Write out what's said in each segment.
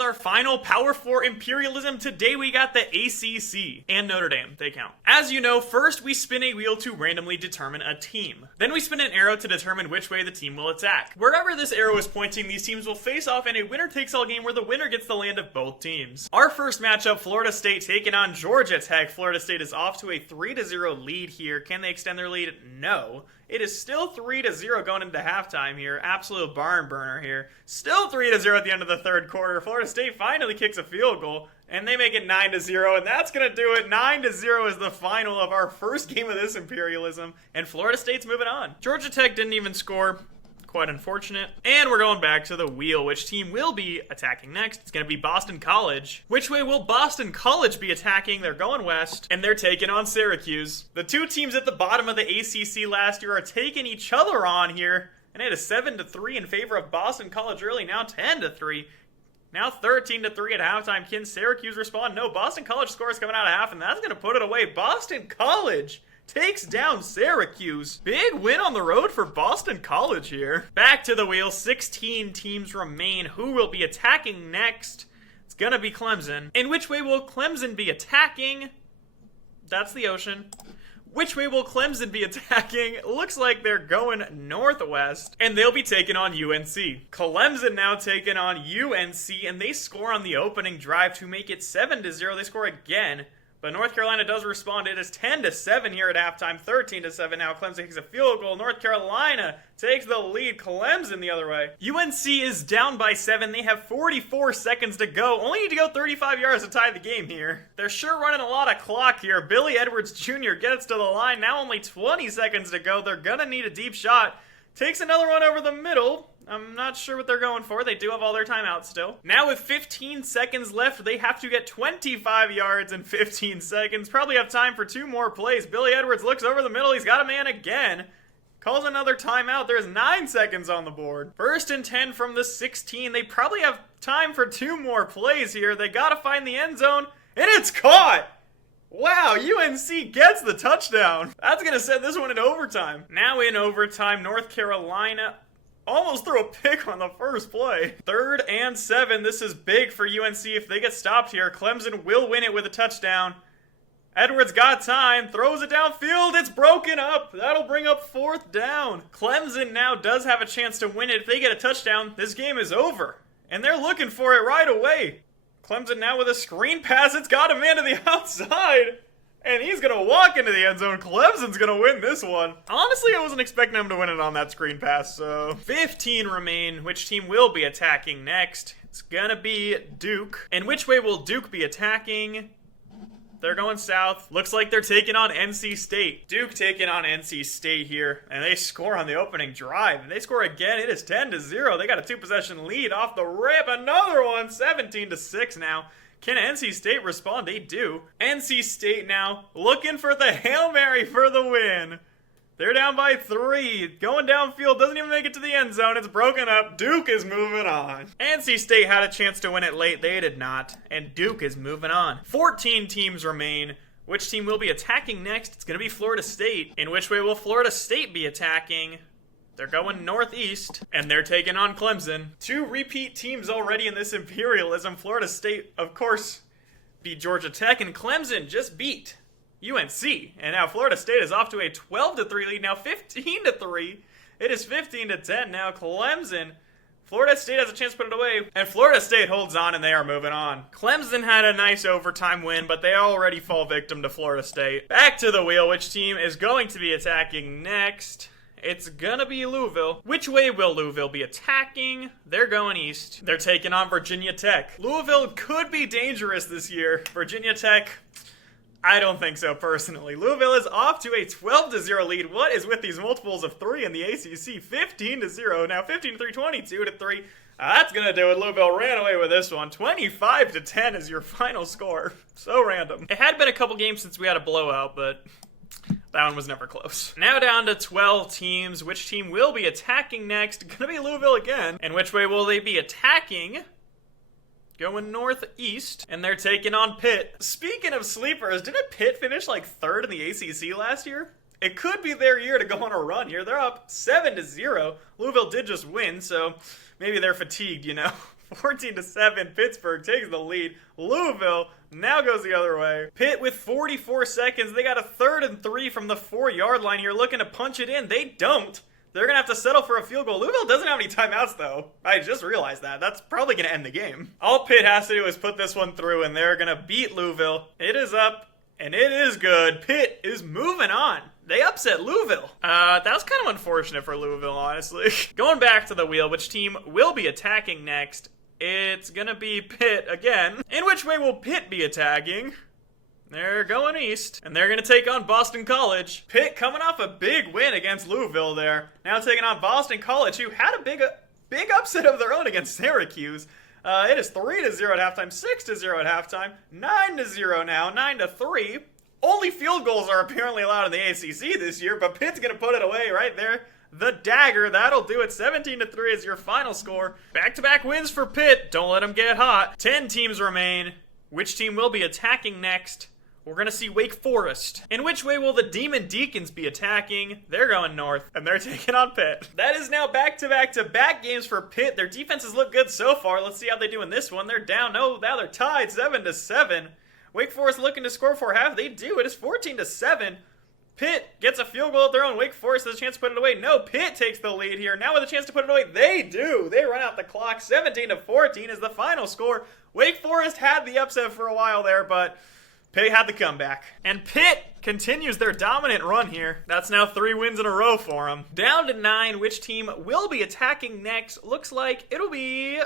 with our final Power 4 Imperialism. Today we got the ACC and Notre Dame. They count. As you know, first we spin a wheel to randomly determine a team. Then we spin an arrow to determine which way the team will attack. Wherever this arrow is pointing, these teams will face off in a winner-takes-all game where the winner gets the land of both teams. Our first matchup, Florida State taking on Georgia Tech. Florida State is off to a 3-0 lead here. Can they extend their lead? No. It is still 3-0 going into halftime here. Absolute barn burner here. Still 3-0 at the end of the third quarter. Florida State finally kicks a field goal, and they make it 9-0, and that's going to do it. 9-0 is the final of our first game of this Imperialism, and Florida State's moving on. Georgia Tech didn't even score. Quite unfortunate. And we're going back to the wheel. Which team will be attacking next? It's going to be Boston College. Which way will Boston College be attacking? They're going west, and they're taking on Syracuse. The two teams at the bottom of the ACC last year are taking each other on here, and it is 7-3 in favor of Boston College early, now 10-3. Now 13-3 at halftime. Can Syracuse respond? No, Boston College scores coming out of half, and that's going to put it away. Boston College takes down Syracuse. Big win on the road for Boston College here. Back to the wheel. 16 teams remain. Who will be attacking next? It's gonna be Clemson. In which way will Clemson be attacking? That's the ocean. Which way will Clemson be attacking? Looks like they're going northwest, and they'll be taking on UNC. Clemson now taking on UNC, and they score on the opening drive to make it 7-0. They score again. But North Carolina does respond. It is 10-7 here at halftime, 13-7 now. Clemson takes a field goal. North Carolina takes the lead. Clemson the other way. UNC is down by 7. They have 44 seconds to go. Only need to go 35 yards to tie the game here. They're sure running a lot of clock here. Billy Edwards Jr. gets to the line. Now only 20 seconds to go. They're going to need a deep shot. Takes another one over the middle. I'm not sure what they're going for. They do have all their timeouts still. Now with 15 seconds left, they have to get 25 yards in 15 seconds. Probably have time for 2 more plays. Billy Edwards looks over the middle. He's got a man again. Calls another timeout. There's 9 seconds on the board. 1st and 10 from the 16. They probably have time for 2 more plays here. They got to find the end zone, and it's caught! Wow, UNC gets the touchdown. That's going to send this one in overtime. Now in overtime, North Carolina almost threw a pick on the first play. 3rd and 7. This is big for UNC. If they get stopped here, Clemson will win it with a touchdown. Edwards got time, throws it downfield. It's broken up. That'll bring up 4th down. Clemson now does have a chance to win it. If they get a touchdown, this game is over. And they're looking for it right away. Clemson now with a screen pass. It's got a man to the outside. And he's going to walk into the end zone. Clemson's going to win this one. Honestly, I wasn't expecting him to win it on that screen pass, so 15 remain. Which team will be attacking next? It's going to be Duke. And which way will Duke be attacking? They're going south. Looks like they're taking on NC State. Duke taking on NC State here, and they score on the opening drive. And they score again. It is 10-0. They got a 2-possession lead off the rip. Another one, 17-6 now. Can NC State respond? They do. NC State now looking for the Hail Mary for the win. They're down by 3. Going downfield. Doesn't even make it to the end zone. It's broken up. Duke is moving on. NC State had a chance to win it late. They did not. And Duke is moving on. 14 teams remain. Which team will be attacking next? It's going to be Florida State. In which way will Florida State be attacking? They're going northeast, and they're taking on Clemson. 2 repeat teams already in this Imperialism. Florida State, of course, beat Georgia Tech, and Clemson just beat UNC. And now Florida State is off to a 12-3 lead, now 15-3. It is 15-10 now. Clemson. Florida State has a chance to put it away, and Florida State holds on, and they are moving on. Clemson had a nice overtime win, but they already fall victim to Florida State. Back to the wheel. Which team is going to be attacking next? It's gonna be Louisville. Which way will Louisville be attacking? They're going east. They're taking on Virginia Tech. Louisville could be dangerous this year. Virginia Tech, I don't think so personally. Louisville is off to a 12-0 lead. What is with these multiples of 3 in the ACC? 15-0, now 15-3, 22-3. That's gonna do it. Louisville ran away with this one. 25-10 is your final score. So random. It had been a couple games since we had a blowout, but that one was never close. Now down to 12 teams. Which team will be attacking next? Gonna be Louisville again. And which way will they be attacking? Going northeast. And they're taking on Pitt. Speaking of sleepers, didn't Pitt finish like 3rd in the ACC last year? It could be their year to go on a run here. They're up 7-0. Louisville did just win, so maybe they're fatigued, you know. 14-7, Pittsburgh takes the lead. Louisville now goes the other way. Pitt with 44 seconds. They got a 3rd and 3 from the 4-yard line here, looking to punch it in. They don't. They're going to have to settle for a field goal. Louisville doesn't have any timeouts, though. I just realized that. That's probably going to end the game. All Pitt has to do is put this one through, and they're going to beat Louisville. It is up, and it is good. Pitt is moving on. They upset Louisville. That was kind of unfortunate for Louisville, honestly. Going back to the wheel, which team will be attacking next? It's going to be Pitt again. In which way will Pitt be attacking? They're going east, and they're going to take on Boston College. Pitt coming off a big win against Louisville there. Now taking on Boston College, who had a big upset of their own against Syracuse. It is 3-0 at halftime, 6-0 at halftime, 9-0 now, 9-3. Only field goals are apparently allowed in the ACC this year, but Pitt's going to put it away right there. The dagger, that'll do it. 17-3 is your final score. Back-to-back wins for Pitt. Don't let them get hot. 10 teams remain. Which team will be attacking next? We're going to see Wake Forest. In which way will the Demon Deacons be attacking? They're going north, and they're taking on Pitt. That is now back-to-back-to-back games for Pitt. Their defenses look good so far. Let's see how they do in this one. They're down. No, now they're tied 7-7. Wake Forest looking to score for half. They do. It is 14-7. Pitt gets a field goal of their own. Wake Forest has a chance to put it away. No, Pitt takes the lead here. Now with a chance to put it away, they do. They run out the clock. 17-14 is the final score. Wake Forest had the upset for a while there, but Pitt had the comeback. And Pitt continues their dominant run here. That's now 3 wins in a row for them. Down to 9. Which team will be attacking next? Looks like it'll be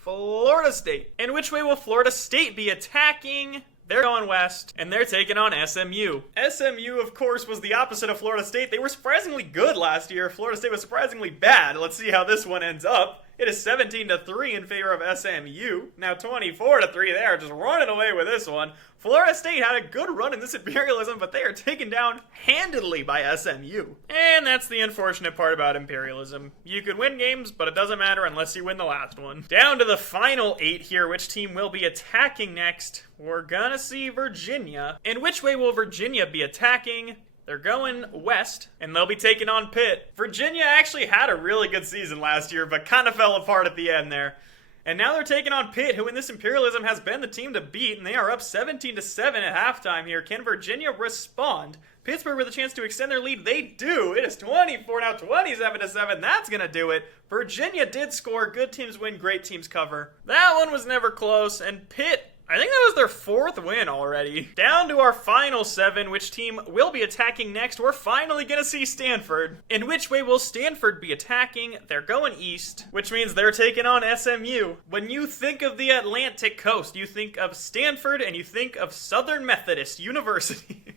Florida State. In which way will Florida State be attacking? They're going west, and they're taking on SMU. SMU, of course, was the opposite of Florida State. They were surprisingly good last year. Florida State was surprisingly bad. Let's see how this one ends up. It is 17-3 in favor of SMU. Now 24-3. They are just running away with this one. Florida State had a good run in this Imperialism, but they are taken down handedly by SMU. And that's the unfortunate part about Imperialism. You could win games, but it doesn't matter unless you win the last one. Down to the final 8 here. Which team will be attacking next? We're gonna see Virginia. In which way will Virginia be attacking? They're going west, and they'll be taking on Pitt. Virginia actually had a really good season last year, but kind of fell apart at the end there. And now they're taking on Pitt, who in this Imperialism has been the team to beat, and they are up 17-7 at halftime here. Can Virginia respond? Pittsburgh with a chance to extend their lead. They do. It is 24 now, 27-7. That's going to do it. Virginia did score. Good teams win, great teams cover. That one was never close, and Pitt, I think that was their 4th win already. Down to our final 7. Which team will be attacking next? We're finally going to see Stanford. In which way will Stanford be attacking? They're going east, which means they're taking on SMU. When you think of the Atlantic coast, you think of Stanford and you think of Southern Methodist University.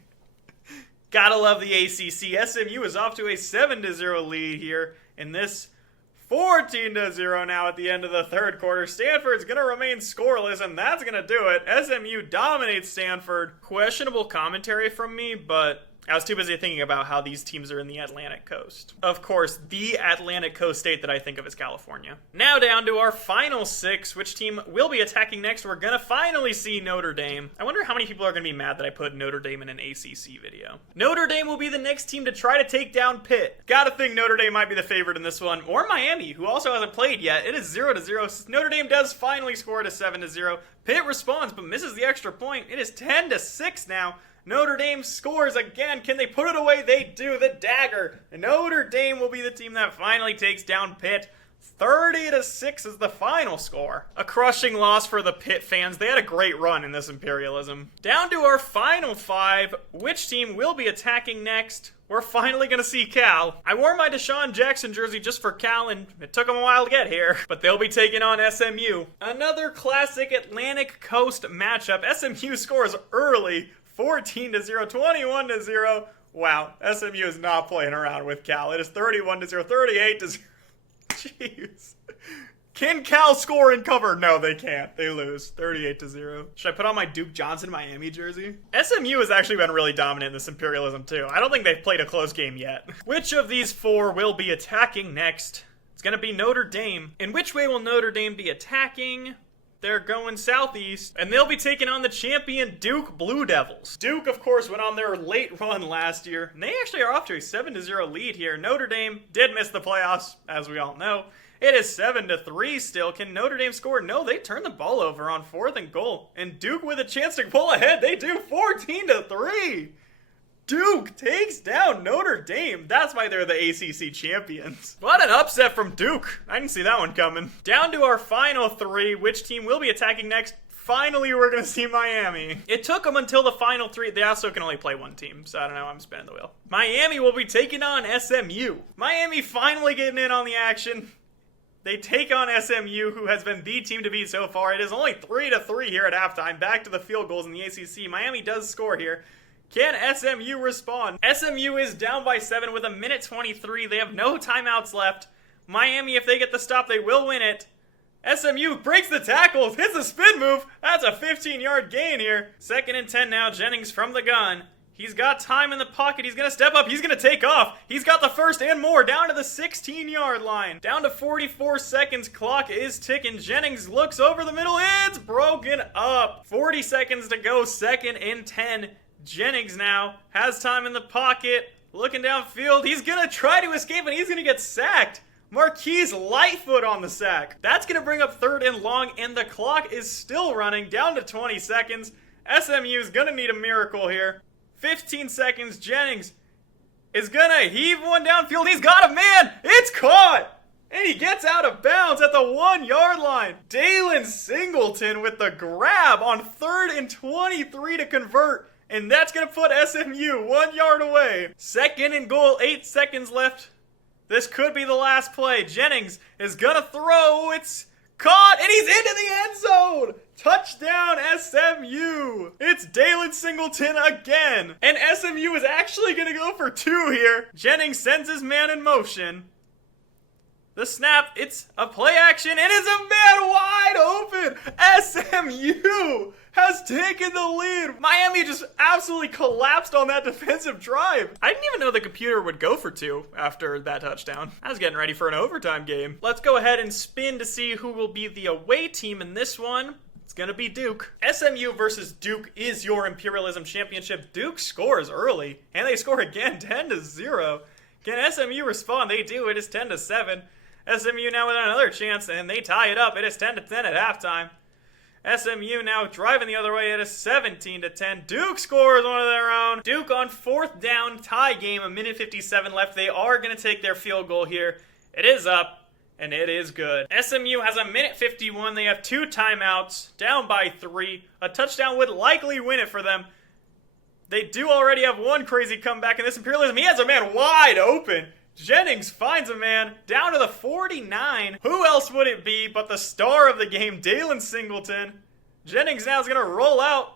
Gotta love the ACC. SMU is off to a 7-0 lead here in this 14-0 now at the end of the 3rd quarter. Stanford's going to remain scoreless, and that's going to do it. SMU dominates Stanford. Questionable commentary from me, but I was too busy thinking about how these teams are in the Atlantic coast. Of course, the Atlantic coast state that I think of is California. Now down to our final 6. Which team will be attacking next? We're going to finally see Notre Dame. I wonder how many people are going to be mad that I put Notre Dame in an ACC video. Notre Dame will be the next team to try to take down Pitt. Gotta think Notre Dame might be the favorite in this one. Or Miami, who also hasn't played yet. It is 0-0. Notre Dame does finally score to 7-0. Pitt responds, but misses the extra point. It is 10-6 now. Notre Dame scores again. Can they put it away? They do. The dagger. Notre Dame will be the team that finally takes down Pitt. 30-6 is the final score. A crushing loss for the Pitt fans. They had a great run in this Imperialism. Down to our final 5. Which team will be attacking next? We're finally going to see Cal. I wore my Deshaun Jackson jersey just for Cal, and it took them a while to get here. But they'll be taking on SMU. Another classic Atlantic Coast matchup. SMU scores early. 14-0, 21-0. Wow, SMU is not playing around with Cal. It is 31-0, 38-0. Jeez. Can Cal score and cover? No, they can't. They lose 38-0. Should I put on my Duke Johnson Miami jersey? SMU has actually been really dominant in this Imperialism too. I don't think they've played a close game yet. Which of these 4 will be attacking next? It's going to be Notre Dame. In which way will Notre Dame be attacking? They're going southeast, and they'll be taking on the champion Duke Blue Devils. Duke, of course, went on their late run last year, and they actually are off to a 7-0 lead here. Notre Dame did miss the playoffs, as we all know, It is 7-3 still. Can Notre Dame score? No, they turn the ball over on 4th and goal. And Duke with a chance to pull ahead. They do 14-3. Duke takes down Notre Dame. That's why they're the ACC champions. What an upset from Duke. I didn't see that one coming. Down to our final 3. Which team will be attacking next? Finally, we're going to see Miami. It took them until the final 3. They also can only play one team, so I don't know. I'm spinning the wheel. Miami will be taking on SMU. Miami finally getting in on the action. They take on SMU, who has been the team to beat so far. It is only 3-3 here at halftime. Back to the field goals in the ACC. Miami does score here. Can SMU respond? SMU is down by 7 with 1:23. They have no timeouts left. Miami, if they get the stop, they will win it. SMU breaks the tackles, hits the spin move. That's a 15-yard gain here. 2nd and 10 now. Jennings from the gun. He's got time in the pocket. He's going to step up. He's going to take off. He's got the first and more down to the 16-yard line. Down to 44 seconds. Clock is ticking. Jennings looks over the middle. It's broken up. 40 seconds to go. 2nd and 10. Jennings now has time in the pocket. Looking downfield. He's going to try to escape, and he's going to get sacked. Marquise Lightfoot on the sack. That's going to bring up 3rd and long, and the clock is still running down to 20 seconds. SMU is going to need a miracle here. 15 seconds. Jennings is going to heave one downfield. He's got a man. It's caught. And he gets out of bounds at the 1-yard line. Dalen Singleton with the grab on 3rd and 23 to convert. And that's going to put SMU 1 yard away. 2nd and goal. 8 seconds left. This could be the last play. Jennings is going to throw. It's caught, and he's into the end zone. Touchdown, SMU. It's Dalen Singleton again. And SMU is actually going to go for 2 here. Jennings sends his man in motion. The snap, it's a play action, and it's a man wide open. SMU has taken the lead. Miami just absolutely collapsed on that defensive drive. I didn't even know the computer would go for 2 after that touchdown. I was getting ready for an overtime game. Let's go ahead and spin to see who will be the away team in this one. It's gonna be Duke. SMU versus Duke is your Imperialism Championship. Duke scores early, and they score again, 10-0. Can SMU respond? They do. It is 10-7. SMU now with another chance, and they tie it up. It is 10-10 at halftime. SMU now driving the other way. It is 17-10. Duke scores one of their own. Duke on 4th down, tie game, 1:57 left. They are going to take their field goal here. It is up, and it is good. SMU has 1:51. They have 2 timeouts, down by 3. A touchdown would likely win it for them. They do already have one crazy comeback in this Imperialism. He has a man wide open. Jennings finds a man down to the 49. Who else would it be but the star of the game, Dalen Singleton? Jennings now is going to roll out.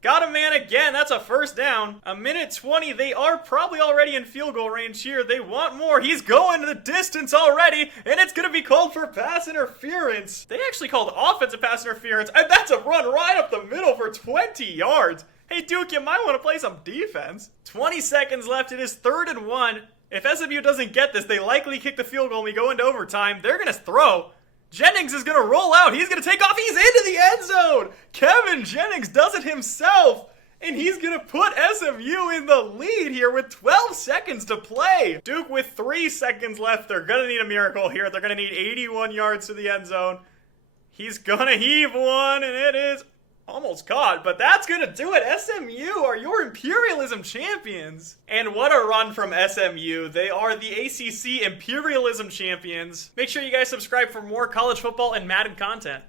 Got a man again. That's a 1st down. 1:20. They are probably already in field goal range here. They want more. He's going to the distance already, and it's going to be called for pass interference. They actually called offensive pass interference, and that's a run right up the middle for 20 yards. Hey, Duke, you might want to play some defense. 20 seconds left. It is 3rd and 1. If SMU doesn't get this, they likely kick the field goal and we go into overtime. They're going to throw. Jennings is going to roll out. He's going to take off. He's into the end zone. Kevin Jennings does it himself. And he's going to put SMU in the lead here with 12 seconds to play. Duke with 3 seconds left. They're going to need a miracle here. They're going to need 81 yards to the end zone. He's going to heave one, and it is almost caught, but that's going to do it. SMU are your Imperialism champions. And what a run from SMU. They are the ACC Imperialism champions. Make sure you guys subscribe for more college football and Madden content.